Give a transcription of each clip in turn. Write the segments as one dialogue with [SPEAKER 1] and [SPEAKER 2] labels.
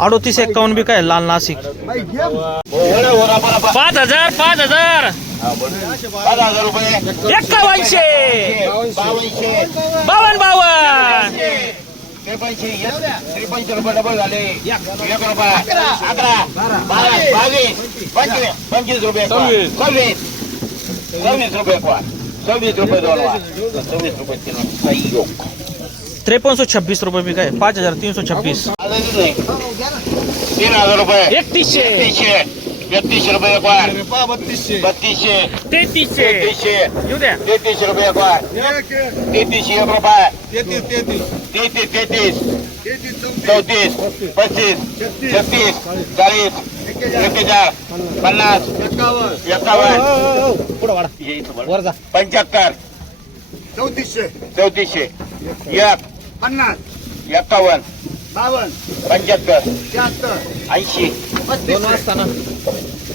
[SPEAKER 1] अडोतीस एक्कावन्न बी काय लाल नाशिक. पाच हजार पाच हजार.
[SPEAKER 2] हा,
[SPEAKER 1] एक्कावनशे बावन बावन
[SPEAKER 2] त्रेपनशे रुपये डबल झाले. एक रुपये. अकरा. बारा. बावीस. पंचवीस. पंचवीस रुपये सव्वीस. सव्वीस. रुपये सव्वीस रुपये वार सव्वीस रुपये तीन वार. संयोग
[SPEAKER 1] त्रेपन्न सौ छब्बीस रुपये बी काय पाच हज़ार तीन
[SPEAKER 2] सौ छब्बीस तीन हज़ार रुपये
[SPEAKER 1] एकतीसशे
[SPEAKER 2] एकतीसशे रुपये एक वार
[SPEAKER 3] पहा, बत्तीसशे
[SPEAKER 2] बत्तीसशे
[SPEAKER 1] तेहतीसशे
[SPEAKER 2] तेहतीसशे तेहतीसशे रुपये एक. तेहतीसशे एक रुपये
[SPEAKER 3] तेहतीस तेहतीस
[SPEAKER 2] तेहतीस तेहतीस
[SPEAKER 3] तेहतीस चौतीस
[SPEAKER 2] पस्तीस छत्तीस चाळीस एक्केचाळीस पन्नास
[SPEAKER 3] एक्कावन्न
[SPEAKER 2] एकावन्न ये इथं बरं. पंच्याहत्तर
[SPEAKER 3] चौतीसशे.
[SPEAKER 2] चौतीसशे एक
[SPEAKER 3] पन्नास
[SPEAKER 2] एकावन्न
[SPEAKER 3] बावन्न
[SPEAKER 2] पंच्याहत्तर
[SPEAKER 3] शहात्तर
[SPEAKER 2] ऐंशी.
[SPEAKER 3] पस्तीसशे.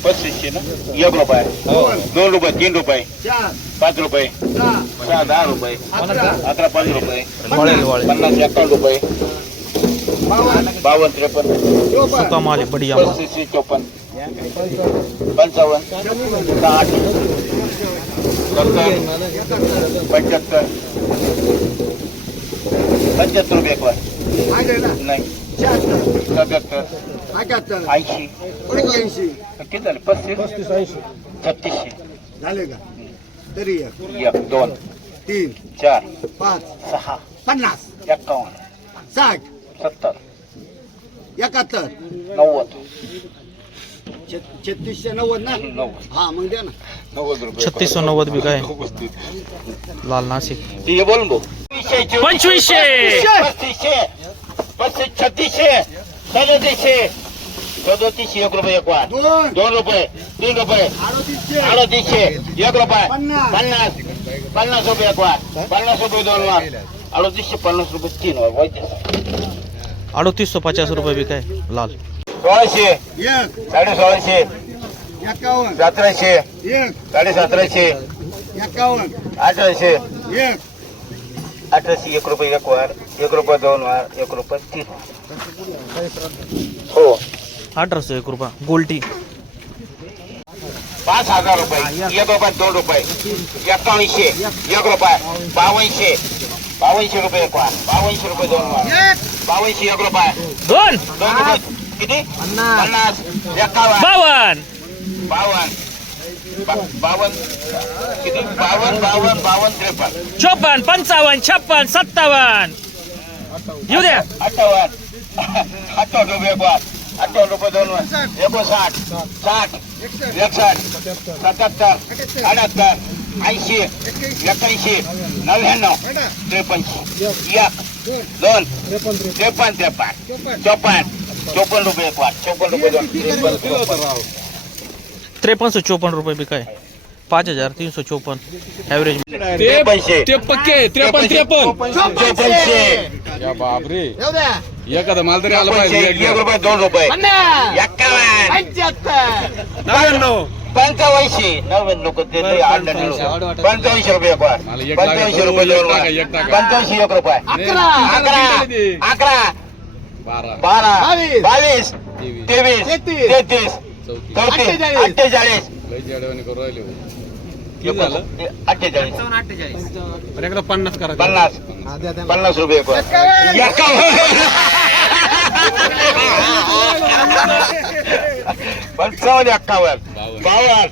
[SPEAKER 2] पस्तीसशे ना? एक रुपये.
[SPEAKER 3] दोन
[SPEAKER 2] दोन रुपये तीन रुपये.
[SPEAKER 3] चार
[SPEAKER 2] पाच रुपये.
[SPEAKER 3] सहा
[SPEAKER 2] दहा रुपये.
[SPEAKER 3] अकरा
[SPEAKER 2] अकरा पाच रुपये. पन्नास एकावन्न रुपये.
[SPEAKER 3] बावन
[SPEAKER 1] त्रेपन सत्ता बढ़िया माले
[SPEAKER 2] सीसी चौपन पंचावन साठ. सत्तर. पचहत्तर पचहत्तर रुपये एक
[SPEAKER 3] बार
[SPEAKER 2] नहीं.
[SPEAKER 3] सत्तर
[SPEAKER 2] ऐसी दोन
[SPEAKER 3] तीन
[SPEAKER 2] चार
[SPEAKER 3] पाँच
[SPEAKER 2] सहा
[SPEAKER 3] पन्ना
[SPEAKER 2] एकावन्न.
[SPEAKER 3] साठ.
[SPEAKER 2] सत्तर
[SPEAKER 3] एकाहत्तर
[SPEAKER 2] नव्वद
[SPEAKER 3] छत- छत्तीसशे नव्वद ना
[SPEAKER 2] नव्वद
[SPEAKER 3] हा मग द्या ना
[SPEAKER 2] नव्वद रुपये
[SPEAKER 1] छत्तीसशे नव्वद बी काय लाल नाशिक
[SPEAKER 2] ठीक आहे बोल भाऊ
[SPEAKER 1] पंचवीसशे
[SPEAKER 2] पस्तीसशे पस्तीस छत्तीसशे सदतीसशे सदतीसशे एक रुपये एक वार
[SPEAKER 3] दोन
[SPEAKER 2] दोन रुपये तीन रुपये
[SPEAKER 3] अडतीसशे
[SPEAKER 2] अडतीसशे एक रुपये
[SPEAKER 3] पन्नास.
[SPEAKER 2] पन्नास पन्नास रुपये एक वार पन्नास रुपये दोन वार अडतीसशे पन्नास रुपये तीन वार वाईट
[SPEAKER 1] अडतीस सौ पचास रुपये बी काय? लाल.
[SPEAKER 2] सोळाशे. साडे सोळाशे सतराशे. साडे सतराशे
[SPEAKER 3] एकावन्न.
[SPEAKER 2] अठराशे. अठराशे एक रुपये एक वार एक रुपये दोन वार एक रुपये तीन. हो.
[SPEAKER 1] अठराशे एक रुपया. गोल्टी.
[SPEAKER 2] पाच हजार रुपये. एक रुपये दोन रुपये. एकावन्नशे एक रुपये. बावनशे bawan bawan bawan bawan bawan bawan bawan bawan bawan bawan bawan ऐंशी एक्याऐंशी नव्याण्णव त्रेपन्नशे एक दोन त्रेपन्न त्रेपन्न चोपन्न चोपन्न रुपये एक वाट चोपन्न रुपये दोन त्रेपन्न चोपन्न.
[SPEAKER 1] त्रेपन्न सौ चोपन्न रुपये बी काय पाच हज़ार तीन सौ चौपन
[SPEAKER 2] एवरेज
[SPEAKER 4] ते पक्के त्रेपन्न त्रेपन्न
[SPEAKER 2] चोपन्नशे
[SPEAKER 4] या बापरे एखादा माल तरी आला पाहिजे
[SPEAKER 2] एक रुपये दोन रुपये एक्कावन्न
[SPEAKER 3] पंच्याहत्तर
[SPEAKER 2] पंचावन्नशे. नव्याण्णव लोक ते पंचावन्नशे. रुपये
[SPEAKER 4] दोन,
[SPEAKER 2] रुपये वाट
[SPEAKER 4] एक
[SPEAKER 2] रुपये.
[SPEAKER 3] अकरा
[SPEAKER 2] अकरा अकरा.
[SPEAKER 4] बारा.
[SPEAKER 2] बारा
[SPEAKER 3] बावीस.
[SPEAKER 4] तेवीस.
[SPEAKER 2] तेवीस
[SPEAKER 3] तेहतीस.
[SPEAKER 4] चौतीस.
[SPEAKER 3] अठ्ठेचाळीस.
[SPEAKER 2] अठ्ठेचाळीस.
[SPEAKER 4] हो. पन्नास करा.
[SPEAKER 2] पन्नास. पन्नास रुपये एक पंचावन्न एक्कावन्न. बावन्न.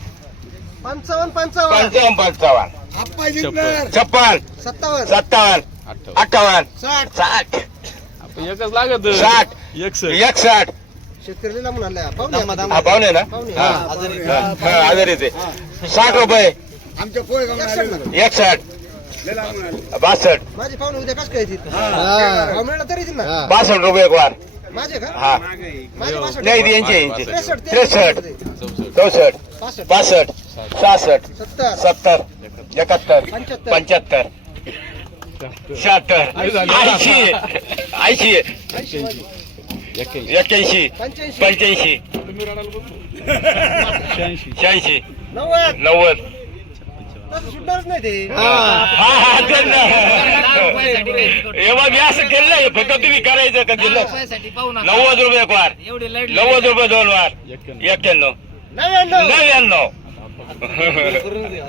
[SPEAKER 3] पंचावन्न पंचावन्न.
[SPEAKER 2] पंचावन्न पंचावन्न.
[SPEAKER 3] आप्पा जिंकणार.
[SPEAKER 2] छप्पन.
[SPEAKER 3] सत्तावन्न.
[SPEAKER 2] सत्तावन्न.
[SPEAKER 4] अठ्ठावन्न.
[SPEAKER 2] अठ्ठावन्न
[SPEAKER 3] साठ.
[SPEAKER 2] साठ.
[SPEAKER 4] आपण एकच लागत.
[SPEAKER 2] साठ.
[SPEAKER 4] एक
[SPEAKER 2] एकसाठ
[SPEAKER 3] शेतकरी लांबून आलाय पाहुणे
[SPEAKER 2] पाहुणे ना. हा.
[SPEAKER 3] हा,
[SPEAKER 2] हा, हा, आजारीच आहे. साठ रुपये.
[SPEAKER 3] आमच्या पोळे
[SPEAKER 2] एकसाठ बासष्ट.
[SPEAKER 3] माझे पाहुणे उद्या कस काय येतील? तरी येतील ना?
[SPEAKER 2] बासष्ट रुपये एक वार.
[SPEAKER 3] माझे का?
[SPEAKER 2] हा.
[SPEAKER 3] माझे पासष्ट.
[SPEAKER 2] नाही यांचे यांचे
[SPEAKER 3] त्रेसष्ट
[SPEAKER 2] त्रेसष्ट.
[SPEAKER 4] चौसष्ट.
[SPEAKER 3] पासष्ट.
[SPEAKER 2] बासष्ट सहासष्ट.
[SPEAKER 3] सत्तर.
[SPEAKER 2] सत्तर. एकाहत्तर.
[SPEAKER 3] पंच्याहत्तर.
[SPEAKER 2] पंच्याहत्तर. शहात्तर. ऐंशी. ऐंशी.
[SPEAKER 4] एक्क्याऐंशी.
[SPEAKER 2] एक्क्याऐंशी.
[SPEAKER 3] पंच्याऐंशी.
[SPEAKER 2] पंच्याऐंशी. शहाऐंशी.
[SPEAKER 3] नव्वद.
[SPEAKER 2] नव्वद.
[SPEAKER 3] तसं सुटणारच नाही ते.
[SPEAKER 2] हा. हा ते ना. हे बघ हे असं केलं फक्त तुम्ही करायचं का दिलं
[SPEAKER 5] रुपयासाठी पाहू नका.
[SPEAKER 2] नव्वद रुपये एक वार.
[SPEAKER 5] एवढी लाइट
[SPEAKER 2] नव्वद रुपये दोन वार. एक्क्याण्णव. नव्याण्णव.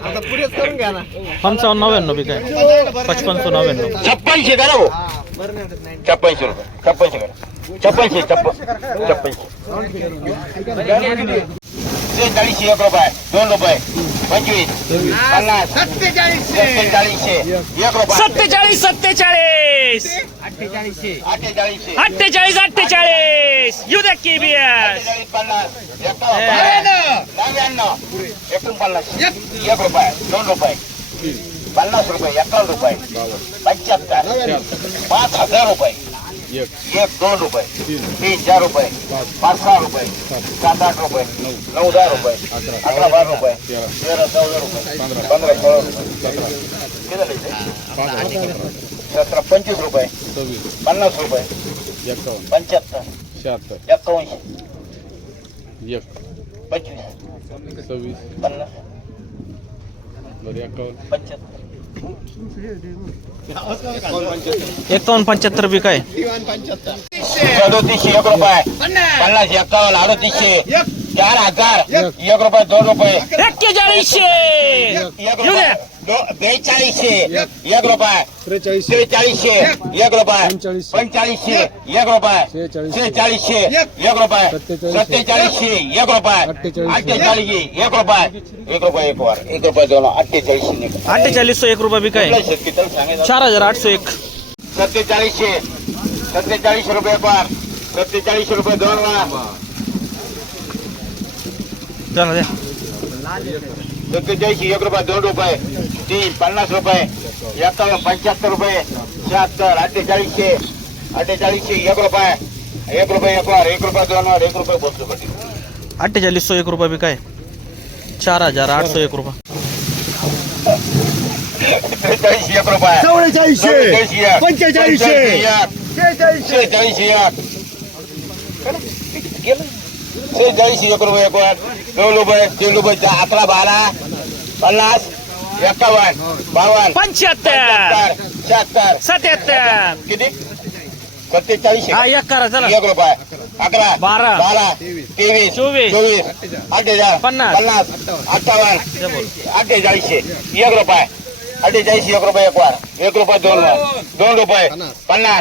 [SPEAKER 3] आता पुढेच करून घ्या ना.
[SPEAKER 1] पंचावन्न नव्याण्णव बी काय? पचपनशे नव्याण्णव.
[SPEAKER 2] छप्पनशे करा हो.
[SPEAKER 3] बरं नाही वाटत नाही
[SPEAKER 2] छप्पनशे रुपये. छप्पनशे करा. छप्पनशे छप्पन छप्पनशे. चाळीसशे एक रुपये दोन रुपये. पंचवीस पन्नास
[SPEAKER 3] सत्तेचाळीसशे.
[SPEAKER 2] सत्तेचाळीसशे एक रुपये.
[SPEAKER 1] सत्तेचाळीस सत्तेचाळीस.
[SPEAKER 5] अठ्ठेचाळीसशे.
[SPEAKER 2] अठ्ठेचाळीसशे.
[SPEAKER 1] अठ्ठेचाळीस अठ्ठेचाळीस. येऊ द्या केबीएस
[SPEAKER 2] पन्नास नव्याण्णव एकोणपन्नास एक रुपये दोन रुपये. पन्नास रुपये एकावन्न रुपये. पंच्याहत्तर पाच हजार रुपये. एक दोन रुपये तीन. चार रुपये पाच. सहा रुपये सात आठ रुपये नऊ. दहा रुपये अकरा. बारा रुपये तेरा. चौदा रुपये पंधरा. सोळा रुपये. किती? सतरा पंचवीस रुपये पन्नास रुपये पंच्याहत्तर
[SPEAKER 4] शहात्तर.
[SPEAKER 2] एक्कावनशे
[SPEAKER 4] एक.
[SPEAKER 2] पंचवीस
[SPEAKER 4] सव्वीस.
[SPEAKER 2] पन्नास. पंच्याहत्तर.
[SPEAKER 1] एकावन्न पंच्याहत्तर बी काय?
[SPEAKER 2] सदोतीसशे एक रुपये. पन्नास एक्कावन्न अडतीसशे. चार हज़ार एक. रुपये दोन रुपये.
[SPEAKER 1] एक्केचाळीसशे.
[SPEAKER 2] बेचाळीसशे एक। रुपये त्रेचाळीसशे एक। रुपये पंचाळीसशे एक। रुपये शेहेचाळीसशे एक। रुपये सत्तेचाळीसशे एक रुपये अठ्ठेचाळीसशे एक रुपये एक रुपये एक वर एक रुपये दोन। अठ्ठेचाळीसशे
[SPEAKER 1] अठ्ठेचाळीस एक रुपये बी काय चार हज़ार आठशे एक।
[SPEAKER 2] सत्तेचाळीसशे सत्तेचाळीस रुपये एक वार सत्तेचाळीस रुपये दोन। वार
[SPEAKER 1] चला द्या
[SPEAKER 2] सत्तेचाळीस एक रुपये दोन रुपये तीन पन्नास रुपये एकावन्न पंच्याहत्तर रुपये शहात्तर अठ्ठेचाळीसशे अठ्ठेचाळीसशे एक रुपये एक रुपये एक वार एक रुपये दोन वार एक रुपये बसलो पाटील
[SPEAKER 1] अठ्ठेचाळीस एक रुपये बी काय? चार हज़ार एक रुपये.
[SPEAKER 2] त्रेचाळीस एक रुपये. एक पंचेचाळीसशे. एक. शेहेचाळीसशे एक. से जाई सी एक बार नौ नौ तीन नौ बार बारह
[SPEAKER 1] पन्नास
[SPEAKER 2] इक्यावन बावन
[SPEAKER 1] हाँ, एक कर
[SPEAKER 2] एक रुपए अठारह
[SPEAKER 1] बारह
[SPEAKER 2] बारह तेवीस चौबीस चौबीस
[SPEAKER 1] आठ
[SPEAKER 2] हज़ार पन्ना पन्ना अठावन आठ हज़ार एक रुपए आठ हज़ार रुपए एक बार एक रुपए रुपए पन्ना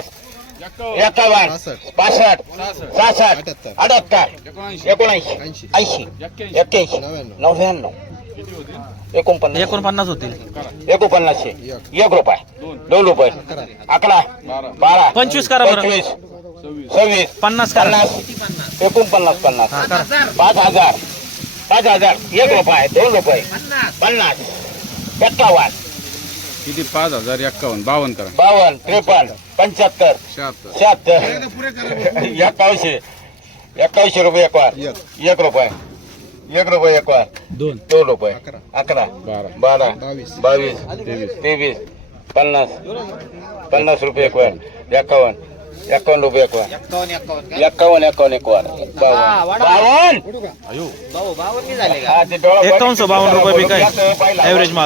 [SPEAKER 2] एकावन्न पासष्ट सहासष्ट अठ्याहत्तर. एकोणऐंशी. ऐंशी एक्क्याऐंशी. नव्याण्णव. एकोणपन्नास.
[SPEAKER 1] एकोणपन्नास होतील.
[SPEAKER 2] एकोणपन्नासशे. एक. रुपये. दोन. रुपये. अकरा. बारा.
[SPEAKER 1] पंचवीस करा बरं.
[SPEAKER 2] पंचवीस. सव्वीस.
[SPEAKER 1] पन्नास
[SPEAKER 2] पन्नास. एकोणपन्नास पन्नास. पाच हजार. पाच हजार. एक रुपये. दोन रुपये. पन्नास. एक्कावन्न
[SPEAKER 4] किती? पाच हजार एक्कावन्न बावन्न करा.
[SPEAKER 2] बावन्न त्रेपन्न पंच्याहत्तर
[SPEAKER 4] शहात्तर.
[SPEAKER 2] शहात्तर. एकावनशे एकावनशे रुपये एक वार. एक. रुपये. एक रुपये एक वार.
[SPEAKER 4] दोन.
[SPEAKER 2] दोन रुपये. अकरा.
[SPEAKER 4] बारा.
[SPEAKER 2] बारा. बावीस.
[SPEAKER 4] तेवीस.
[SPEAKER 2] तेवीस. पन्नास. पन्नास रुपये एक वार. एकावन्न एकावन्न रुपये एक वार. एकावन्न एकावन्न एक वार. बावन्न. बावन्न?
[SPEAKER 5] भाऊ बावन्न झाले का?
[SPEAKER 2] हा, ते डोळा-
[SPEAKER 1] एकावन्न बावन्न रुपये बी काय? ॲव्हरेज माल.